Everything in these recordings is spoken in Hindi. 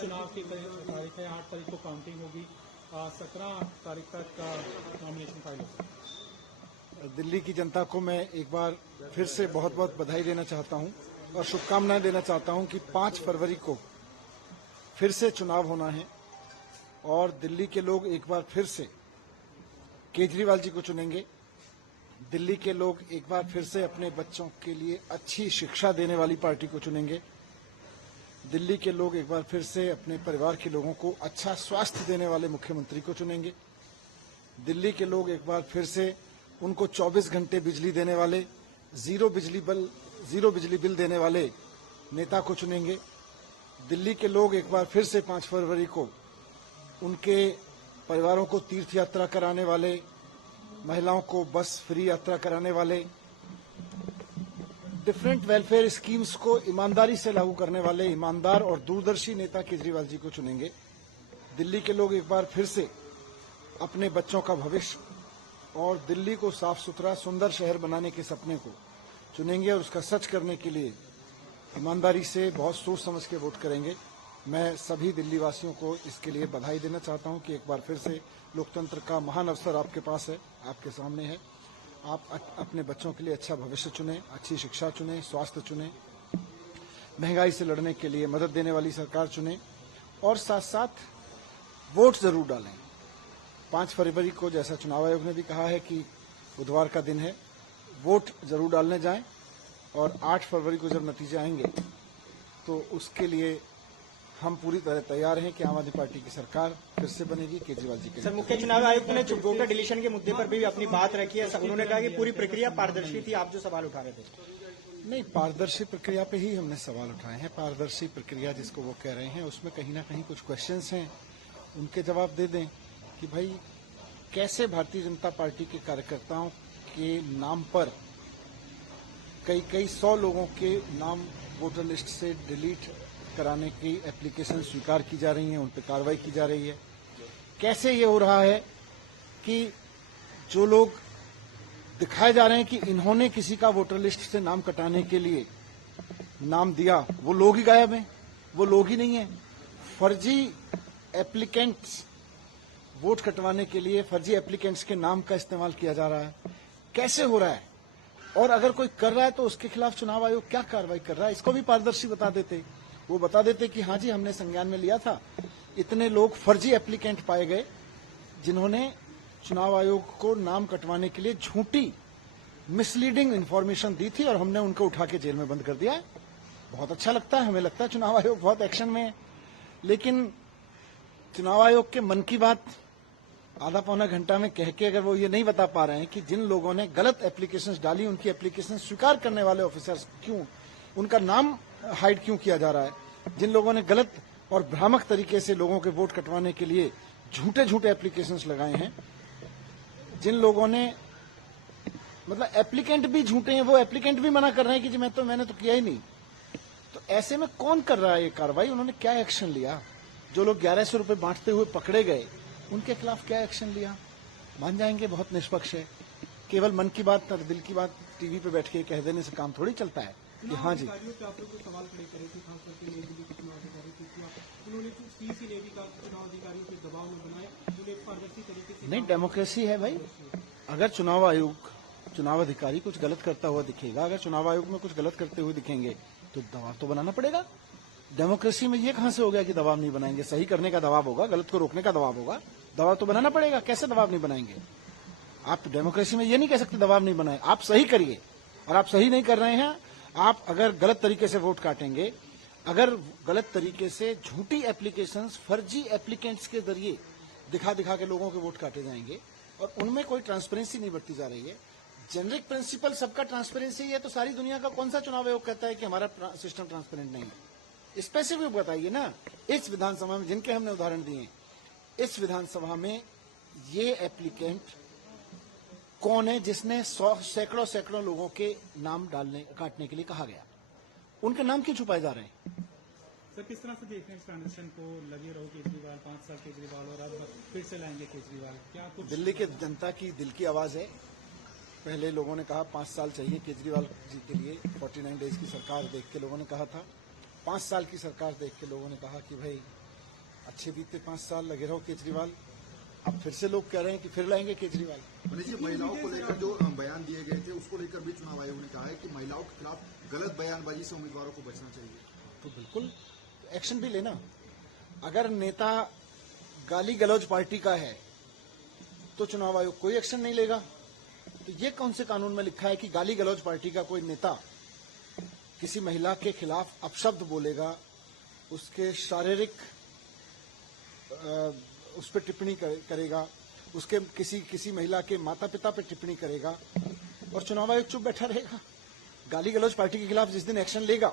चुनाव की तारीख है, 8 तारीख को काउंटिंग होगी, 17 तारीख तक नॉमिनेशन फाइल होगी। दिल्ली की जनता को मैं एक बार फिर से बहुत बहुत बधाई देना चाहता हूं और शुभकामनाएं देना चाहता हूं कि 5 फरवरी को फिर से चुनाव होना है और दिल्ली के लोग एक बार फिर से केजरीवाल जी को चुनेंगे। दिल्ली के लोग एक बार फिर से अपने बच्चों के लिए अच्छी शिक्षा देने वाली पार्टी को चुनेंगे। दिल्ली के लोग एक बार फिर से अपने परिवार के लोगों को अच्छा स्वास्थ्य देने वाले मुख्यमंत्री को चुनेंगे। दिल्ली के लोग एक बार फिर से उनको 24 घंटे बिजली देने वाले, जीरो बिजली बिल देने वाले नेता को चुनेंगे। दिल्ली के लोग एक बार फिर से 5 फरवरी को उनके परिवारों को तीर्थ यात्रा कराने वाले, महिलाओं को बस फ्री यात्रा कराने वाले, डिफरेंट वेलफेयर स्कीम्स को ईमानदारी से लागू करने वाले ईमानदार और दूरदर्शी नेता केजरीवाल जी को चुनेंगे। दिल्ली के लोग एक बार फिर से अपने बच्चों का भविष्य और दिल्ली को साफ सुथरा सुंदर शहर बनाने के सपने को चुनेंगे और उसका सच करने के लिए ईमानदारी से बहुत सोच समझ के वोट करेंगे। मैं सभी दिल्ली वासियों को इसके लिए बधाई देना चाहता हूं कि एक बार फिर से लोकतंत्र का महान अवसर आपके पास है, आपके सामने है। आप अपने बच्चों के लिए अच्छा भविष्य चुनें, अच्छी शिक्षा चुनें, स्वास्थ्य चुनें, महंगाई से लड़ने के लिए मदद देने वाली सरकार चुनें और साथ साथ वोट जरूर डालें। 5 फरवरी को जैसा चुनाव आयोग ने भी कहा है कि बुधवार का दिन है, वोट जरूर डालने जाएं और 8 फरवरी को जब नतीजे आएंगे तो उसके लिए हम पूरी तरह तैयार हैं कि आम आदमी पार्टी की सरकार फिर से बनेगी केजरीवाल जी के। सर, मुख्य चुनाव आयुक्त ने वोटर डिलीशन के मुद्दे पर भी अपनी बात रखी है। उन्होंने कहा कि पूरी प्रक्रिया पारदर्शी थी। आप जो सवाल उठा रहे थे, नहीं, पारदर्शी प्रक्रिया पे ही हमने सवाल उठाए हैं। पारदर्शी प्रक्रिया जिसको वो कह रहे हैं उसमें कहीं ना कहीं कुछ क्वेश्चंस हैं, उनके जवाब दे दें कि भाई कैसे भारतीय जनता पार्टी के कार्यकर्ताओं के नाम पर कई 100 लोगों के नाम वोटर लिस्ट से डिलीट कराने की एप्लीकेशन स्वीकार की जा रही हैं, उन पर कार्रवाई की जा रही है। कैसे ये हो रहा है कि जो लोग दिखाए जा रहे हैं कि इन्होंने किसी का वोटर लिस्ट से नाम कटाने के लिए नाम दिया, वो लोग ही गायब हैं, वो लोग ही नहीं है। फर्जी एप्लीकेंट्स, वोट कटवाने के लिए फर्जी एप्लीकेंट्स के नाम का इस्तेमाल किया जा रहा है। कैसे हो रहा है? और अगर कोई कर रहा है तो उसके खिलाफ चुनाव आयोग क्या कार्रवाई कर रहा है, इसको भी पारदर्शी बता देते। वो बता देते कि हाँ जी, हमने संज्ञान में लिया था, इतने लोग फर्जी एप्लीकेंट पाए गए जिन्होंने चुनाव आयोग को नाम कटवाने के लिए झूठी मिसलीडिंग इंफॉर्मेशन दी थी और हमने उनको उठा के जेल में बंद कर दिया है। बहुत अच्छा लगता है, हमें लगता है चुनाव आयोग बहुत एक्शन में है। लेकिन चुनाव आयोग के मन की बात आधा पौना घंटा में कह के अगर वो ये नहीं बता पा रहे हैं कि जिन लोगों ने गलत एप्लीकेशंस डाली उनकी एप्लीकेशन स्वीकार करने वाले ऑफिसर्स क्यों, उनका नाम हाइड क्यों किया जा रहा है, जिन लोगों ने गलत और भ्रामक तरीके से लोगों के वोट कटवाने के लिए झूठे एप्लीकेशंस लगाए हैं, जिन लोगों ने मतलब एप्लीकेंट भी झूठे हैं, वो एप्लीकेंट भी मना कर रहे हैं कि जी मैंने तो किया ही नहीं। तो ऐसे में कौन कर रहा है ये कार्रवाई? उन्होंने क्या एक्शन लिया? जो लोग 1100 रुपए बांटते हुए पकड़े गए उनके खिलाफ क्या एक्शन लिया? मान जाएंगे बहुत निष्पक्ष है। केवल मन की बात और दिल की बात टीवी पे बैठ के कह देने से काम थोड़ी चलता है कि हाँ जी। नहीं, डेमोक्रेसी है भाई। अगर चुनाव आयोग, चुनाव अधिकारी कुछ गलत करता हुआ दिखेगा, अगर चुनाव आयोग में कुछ गलत करते हुए दिखेंगे तो दबाव तो बनाना पड़ेगा। डेमोक्रेसी में ये कहां से हो गया कि दबाव नहीं बनाएंगे? सही करने का दबाव होगा, गलत को रोकने का दबाव होगा, दबाव तो बनाना पड़ेगा। कैसे दबाव नहीं बनाएंगे? आप डेमोक्रेसी में ये नहीं कह सकते दबाव नहीं बनाए। आप सही करिए, और आप सही नहीं कर रहे हैं। आप अगर गलत तरीके से वोट काटेंगे, अगर गलत तरीके से झूठी एप्लीकेशंस, फर्जी एप्लीकेंट्स के जरिए दिखा के लोगों के वोट काटे जाएंगे और उनमें कोई ट्रांसपेरेंसी नहीं बरती जा रही है। जेनरिक प्रिंसिपल सबका ट्रांसपेरेंसी है, तो सारी दुनिया का कौन सा चुनाव आयोग कहता है कि हमारा सिस्टम ट्रांसपेरेंट नहीं है? स्पेसिफिक बताइए ना। इस विधानसभा में जिनके हमने उदाहरण दिए, इस विधानसभा में ये एप्लीकेंट कौन है जिसने सैकड़ों लोगों के नाम काटने के लिए कहा गया? उनके नाम क्यों छुपाए जा रहे हैं? सर, किस तरह से देख रहे हैं इस ट्रांजेक्शन को? लगे रहो केजरीवाल, 5 साल केजरीवाल और अब फिर से लाएंगे केजरीवाल, क्या कुछ? दिल्ली के जनता की दिल की आवाज है। पहले लोगों ने कहा 5 साल चाहिए केजरीवाल जी के लिए, 49 डेज की सरकार देख के लोगों ने कहा था। 5 साल की सरकार देख के लोगों ने कहा कि भाई अच्छे बीते 5 साल लगे रहो केजरीवाल। अब फिर से लोग कह रहे हैं कि फिर लाएंगे केजरीवाल। मनीष जी, महिलाओं को लेकर जो बयान दिए गए थे उसको लेकर भी चुनाव आयोग ने कहा है कि महिलाओं के खिलाफ गलत बयानबाजी से उम्मीदवारों को बचना चाहिए। तो बिल्कुल एक्शन भी लेना। अगर नेता गाली गलौज पार्टी का है तो चुनाव आयोग कोई एक्शन नहीं लेगा। तो ये कौन से कानून में लिखा है कि गाली गलौज पार्टी का कोई नेता किसी महिला के खिलाफ अपशब्द बोलेगा, उसके शारीरिक उस पर टिप्पणी करेगा, उसके किसी महिला के माता पिता पर टिप्पणी करेगा और चुनाव आयोग चुप बैठा रहेगा? गाली गलौज पार्टी के खिलाफ जिस दिन एक्शन लेगा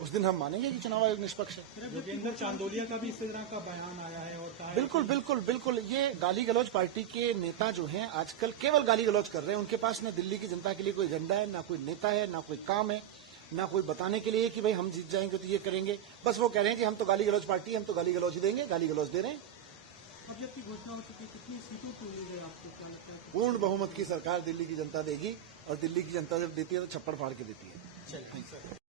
उस दिन हम मानेंगे कि चुनाव आयोग निष्पक्ष है। योगेंद्र चांदोलिया का भी इस तरह का बयान आया है और कहा है बिल्कुल बिल्कुल बिल्कुल। ये गाली गलौज पार्टी के नेता जो हैं आजकल केवल गाली गलौज कर रहे हैं। उनके पास न दिल्ली की जनता के लिए कोई एजेंडा है, ना कोई नेता है, ना कोई काम है, ना कोई बताने के लिए कि भाई हम जीत जाएंगे तो ये करेंगे। बस वो कह रहे हैं कि हम तो गाली गलौज पार्टी है, हम तो गाली गलौज ही देंगे, गाली गलौज दे रहे हैं। अब जबकि घोषणा हो चुकी, कितनी सीटों की उम्मीद है आपको, क्या लगता है? पूर्ण बहुमत की सरकार दिल्ली की जनता देगी और दिल्ली की जनता जब देती है तो छप्पड़ फाड़ के देती है। चलिए।